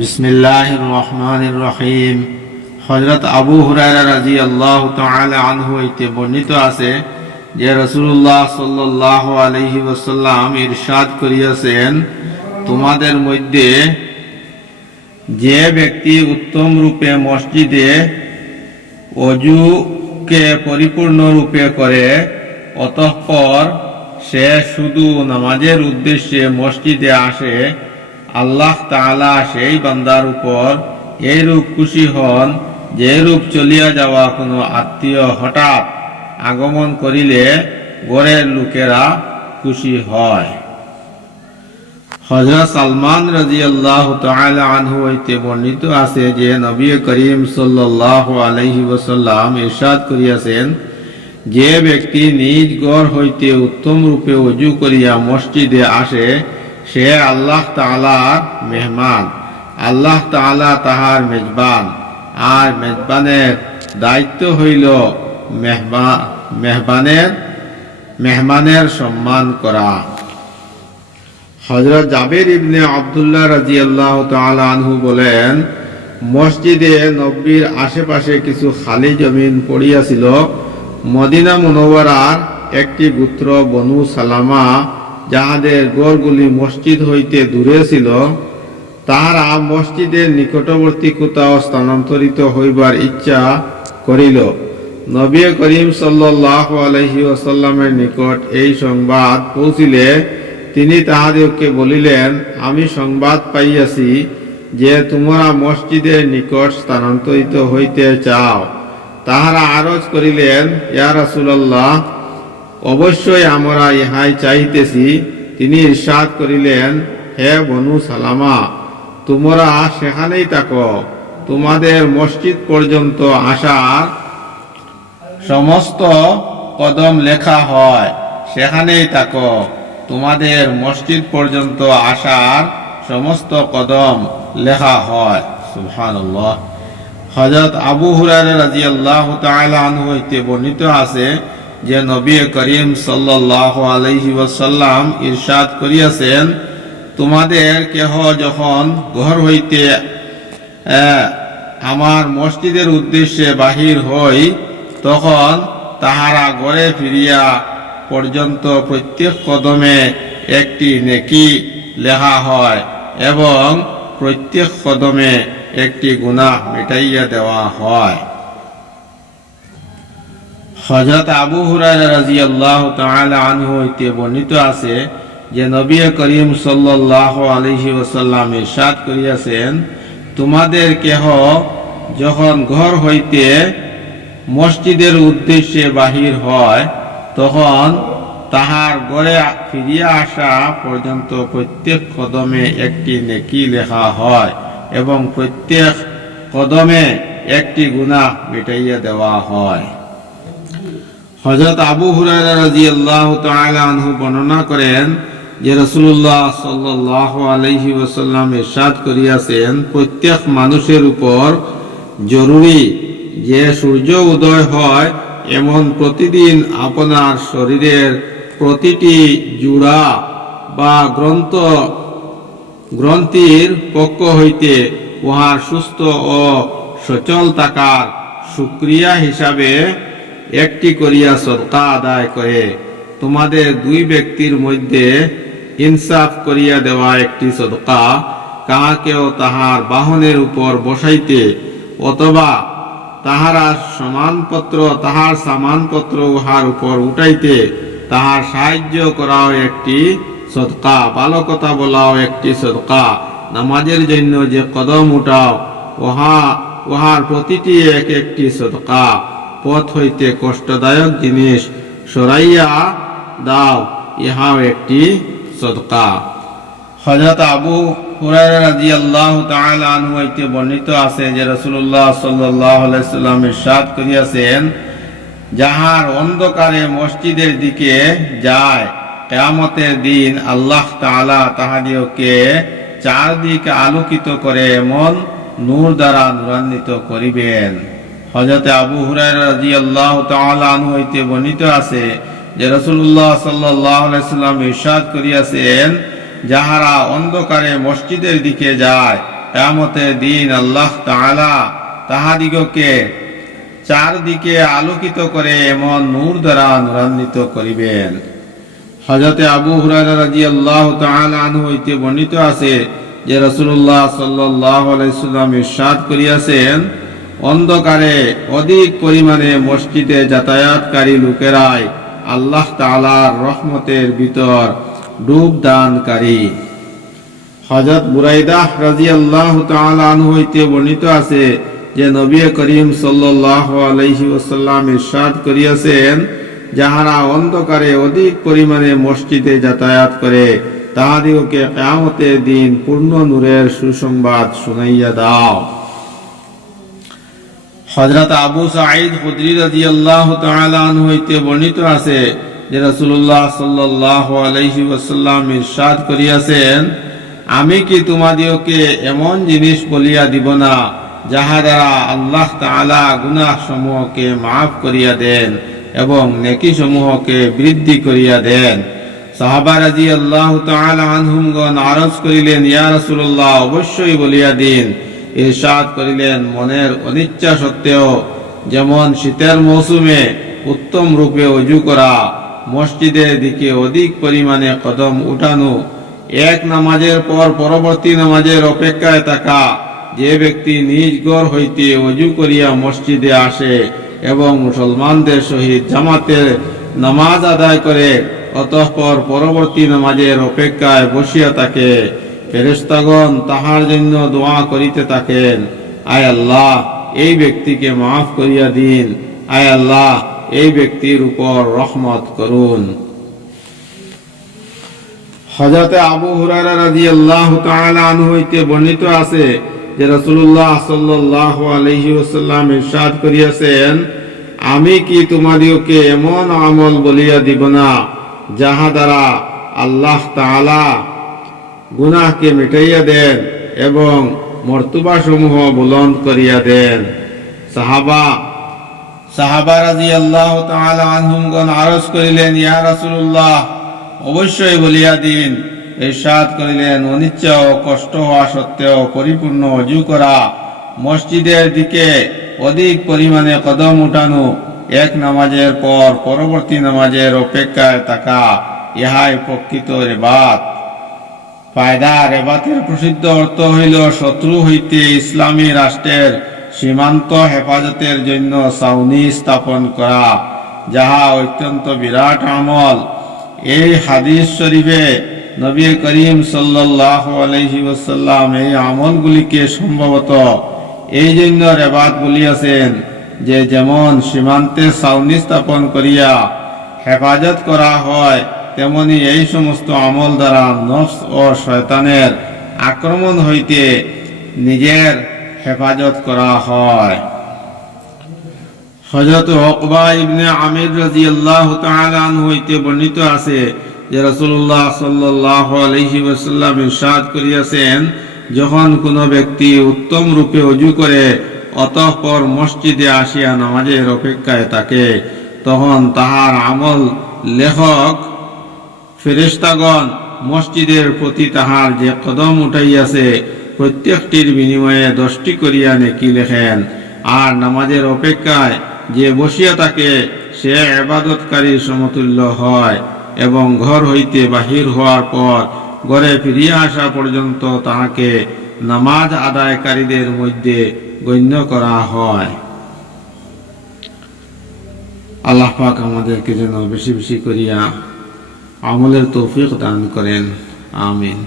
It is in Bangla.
বিসমিল্লাহির রহমানির রহিম। হযরত আবু হুরায়রা রাদিয়াল্লাহু তাআলা আনহু হইতে বর্ণিত আছে যে রাসূলুল্লাহ সাল্লাল্লাহু আলাইহি ওয়াসাল্লাম ইরশাদ করিয়াছেন, তোমাদের মধ্যে যে ব্যক্তি উত্তম রূপে মসজিদে ওযুকে পরিপূর্ণ রূপে করে, অতঃপর সে শুধু নামাজের উদ্দেশ্যে মসজিদে আসে, আল্লাহ তাআলা সেই বান্দার উপর এইরূপ খুশি হন যেরূপ চলিয়া যাওয়া কোনো আত্মীয় হঠাৎ আগমন করিলে ঘরের লোকেরা খুশি হয়। হযরত সালমান রাদিয়াল্লাহু তাআলা আনহু হইতে বর্ণিত আছে যে নবী করিম সাল্লাল্লাহু আলাইহি ওয়াসাল্লাম ইরশাদ করিয়াছেন, যে ব্যক্তি নিজ ঘর হইতে উত্তম রূপে ওযু করিয়া মসজিদে আসে, সে আল্লাহ তাআলার মেহমান, আল্লাহ তাআলা তাহার মেজবান, আর মেজবানের দায়িত্ব হইল মেহমানের সম্মান করা। হযরত জাবির ইবনে আব্দুল্লাহ রাদিয়াল্লাহু তাআলা আনহু বলেন, মসজিদে নববীর আশেপাশে কিছু খালি জমিন পড়িয়াছিল। মদিনা মুনাওয়ারার একটি গোত্র বনু সালামা, যাহাদের গড়গুলি মসজিদ হইতে দূরে ছিল, তাহারা মসজিদের নিকটবর্তী কোথাও স্থানান্তরিত হইবার ইচ্ছা করিল। নবী করিম সাল্লাল্লাহু আলাইহি ওয়াসাল্লামের নিকট এই সংবাদ পৌঁছিলে তিনি তাহাদেরকে বলিলেন, আমি সংবাদ পাইয়াছি যে তোমরা মসজিদের নিকট স্থানান্তরিত হইতে চাও। তাহারা আরজ করিলেন, ইয়া রাসূলুল্লাহ, অবশ্যই আমরা ইহাই চাইতেছি। তিনি ইরশাদ করিলেন, হে বনু সালামা, তোমরা সেখানেই থাকো, তোমাদের মসজিদ পর্যন্ত আসার সমস্ত কদম লেখা হয়। সেখানেই থাকো, তোমাদের মসজিদ পর্যন্ত আসার সমস্ত কদম লেখা হয়। সুবহানাল্লাহ। হযরত আবু হুরায়রা রাদিয়াল্লাহু তাআলা আনহু হইতে বর্ণিত আছে যে নবী করিম সাল্লাল্লাহু আলাইহি ওয়াসাল্লাম ইরশাদ করিয়াছেন, তোমাদের কেহ যখন ঘর হইতে আমার মসজিদের উদ্দেশ্যে বাহির হই, তখন তাহারা ঘরে ফিরিয়া পর্যন্ত প্রত্যেক কদমে একটি নেকি লেখা হয় এবং প্রত্যেক কদমে একটি গুনাহ মিটাইয়া দেওয়া হয়। হযরত আবু হুরায়রা রাদিয়াল্লাহু তাআলা আনহু হইতে বর্ণিত আছে যে নবী করিম সাল্লাল্লাহু আলাইহি ওয়াসাল্লাম ইরশাদ করিয়াছেন, তোমাদের কেহ যখন ঘর হইতে মসজিদের উদ্দেশ্যে বাহির হয়, তখন তাহার ঘরে ফিরিয়া আসা পর্যন্ত প্রত্যেক কদমে একটি নেকি লেখা হয় এবং প্রত্যেক কদমে একটি গুনাহ মিটাইয়া দেওয়া হয়। হযরত আবু হুরায়রা রাদিয়াল্লাহু তাআলা আনহু বর্ণনা করেন যে রাসূলুল্লাহ সাল্লাল্লাহু আলাইহি ওয়াসাল্লাম ইরশাদ করিয়াছেন, প্রত্যেক মানুষের উপর জরুরি যে সূর্য উদয় হয় এমন প্রতিদিন আপনার শরীরের প্রতিটি জোড়া বা গ্রন্থির পক্ষ হইতে উহার সুস্থ ও সচল থাকার শুকরিয়া হিসাবে একটি করিয়া সদকা আদায় করে, তোমাদের দুই ব্যক্তির মধ্যে ইনসাফ করিয়া দেওয়া একটি সদকা, কাহাকেও তাহার বাহনের উপর বসাইতে অথবা তাহার সামানপত্র উহার উপর উঠাইতে তাহার সাহায্য করাও একটি সদকা, ভালো কথা বলাও একটি সদকা, নামাজের জন্য যে কদম উঠাও উহার প্রতিটি এক একটি সদকা, পথ হইতে কষ্টদায়ক জিনিস সরাইয়া দাও, ইহাও একটি সদকা। হযরত আবু হুরায়রা রাদিয়াল্লাহু তাআলা আনহু হইতে বর্ণিত আছে যে রাসূলুল্লাহ সাল্লাল্লাহু আলাইহি ওয়াসাল্লাম ইরশাদ করিয়াছেন, যাহার অন্ধকারে মসজিদের দিকে যায়, কিয়ামতের দিন আল্লাহ তাআলা তাহাদিওকে চারদিকে আলোকিত করে এমন নূর দ্বারা নূরান্বিত করিবেন। হযরত আবু হুরায়রা রাদিয়াল্লাহু তাআলা আনহু হইতে বর্ণিত আছে যে রাসূলুল্লাহ সাল্লাল্লাহু আলাইহি ওয়াসাল্লাম ইরশাদ করিয়াছেন, যাহারা অন্ধকারে মসজিদের দিকে যায়, কিয়ামতের দিন আল্লাহ তাআলা তাহাদিগকে চারদিকে আলোকিত করে এমন নূর দ্বারা নূরান্বিত করিবেন। হযরতে আবু হুরায়রা রাদিয়াল্লাহু তাআলা আনহু হইতে বর্ণিত আছে যে রাসূলুল্লাহ সাল্লাল্লাহু আলাইহি ওয়াসাল্লাম ইরশাদ করিয়াছেন, অন্ধকারে অধিক পরিমাণে মসজিদে যাতায়াতকারী লোকেরাই আল্লাহ তাআলার রহমতের ভিতর ডুব দানকারী। হযরত বুরাইদা রাদিয়াল্লাহু তাআলা আনহু হইতে বর্ণিত আছে যে নবী করিম সাল্লাল্লাহু আলাইহি ওয়াসাল্লাম ইরশাদ করিয়াছেন, যাহারা অন্ধকারে অধিক পরিমাণে মসজিদে যাতায়াত করে তাহাদিগকে কিয়ামতের দিন পূর্ণ নূরের সুসংবাদ শুনাইয়া দাও। হযরত আবু সাঈদ খুদরি রাদিয়াল্লাহু তাআলা আনহু হইতে বর্ণিত আছে যে রাসূলুল্লাহ সাল্লাল্লাহু আলাইহি ওয়াসাল্লাম ইরশাদ করিয়াছেন, আমি কি তোমাদিগকে এমন জিনিস বলিয়া দিব না যাহা দ্বারা আল্লাহ তাআলা গুনাহ সমূহকে মাফ করিয়া দেন এবং নেকি সমূহকে বৃদ্ধি করিয়া দেন। সাহাবা রাদিয়াল্লাহু তাআলা আনহুমগণ আরজ করিলেন, ইয়া রাসূলুল্লাহ, অবশ্যই বলিয়া দিন। ইরশাদ করিলেন, মনের অনিচ্ছা সত্ত্বেও যেমন শীতের মৌসুমে উত্তম রূপে ওযু করা, মসজিদের দিকে অধিক পরিমাণে কদম উঠানো, এক নামাজের পর পরবর্তী নামাজের অপেক্ষায় থাকা, যে ব্যক্তি নিজ ঘর হইতে ওযু করিয়া মসজিদে আসে এবং মুসলমানদের সহিত জামাতের নামাজ আদায় করে অতঃপর পরবর্তী নামাজের অপেক্ষায় বসিয়া থাকে, ফেরেশতাগণ তাহার জন্য দোয়া করিতে থাকেন, আয় আল্লাহ, এই ব্যক্তিকে মাফ করিয়া দিন, আয় আল্লাহ, এই ব্যক্তির উপর রহমত করুন। হযরতে আবু হুরায়রা রাদিয়াল্লাহু তাআলা আনহু হইতে বর্ণিত আছে যে রাসূলুল্লাহ সাল্লাল্লাহু আলাইহি ওয়াসাল্লাম ইরশাদ করিয়াছেন, আমি কি তোমাদিগকে এমন আমল বলিয়া দিব না যাহা দ্বারা আল্লাহ তাআলা গুনাহকে মিটাইয়া দেন এবং মর্তবা সমূহ বুলন্দ করিয়া দেন। সাহাবা রাদিয়াল্লাহু তাআলা আনহুমগণ আরজ করিলেন, ইয়া রাসূলুল্লাহ, অবশ্যই বলিয়া দিন। ইরশাদ করিলেন, অনিচ্ছা ও কষ্ট হওয়া সত্ত্বেও পরিপূর্ণ ওযু করা, মসজিদের দিকে অধিক পরিমাণে কদম উঠানো, এক নামাজের পর পরবর্তী নামাজের অপেক্ষায় থাকা, ইহাই প্রকৃত রেবাত। ফায়দা রেবাতের প্রসিদ্ধ অর্থ হইল শত্রু হইতে ইসলামী রাষ্ট্রের সীমান্ত হেফাজতের জন্য ছাউনি স্থাপন করা, যাহা অত্যন্ত বিরাট আমল। এই হাদিস শরীফে নবী করিম সাল্লাল্লাহু আলাইহি ওয়াসাল্লাম এই আমলগুলিকে সম্ভবত এই জন্য রেবাত বলিয়াছেন যে যেমন সীমান্তে ছাউনি স্থাপন করিয়া হেফাজত করা হয়, তেমনি এই সমস্ত আমল দ্বারা নফস ও শয়তানের আক্রমণ হইতে নিজের হেফাজত করা হয়। হযরত উকবা ইবনে আমির রাদিয়াল্লাহু তাআলা আনহু হইতে বর্ণিত আছে যে রাসূলুল্লাহ সাল্লাল্লাহু আলাইহি ওয়াসাল্লাম ইরশাদ করিয়াছেন, যখন কোনো ব্যক্তি উত্তম রূপে ওযু করে অতঃপর মসজিদে আসিয়া নামাজের অপেক্ষায় থাকে, তখন তাহার আমল লেখক ফেরেশতাগণ মসজিদের প্রতি তাহার যে কদম উঠাইয়াছে প্রত্যেকটির বিনিময়ে 10টি করিয়া নেকি লেখেন, আর নামাজের অপেক্ষায় যে বসিয়া থাকে সে ইবাদতকারীর সমতুল্য হয় এবং ঘর হইতে বাহির হওয়ার পর ঘরে ফিরিয়া আসা পর্যন্ত তাহাকে নামাজ আদায়কারীদের মধ্যে গণ্য করা হয়। আল্লাহ পাক আমাদেরকে যেন বেশি বেশি করিয়া আমলের তৌফিক দান করেন। আমিন।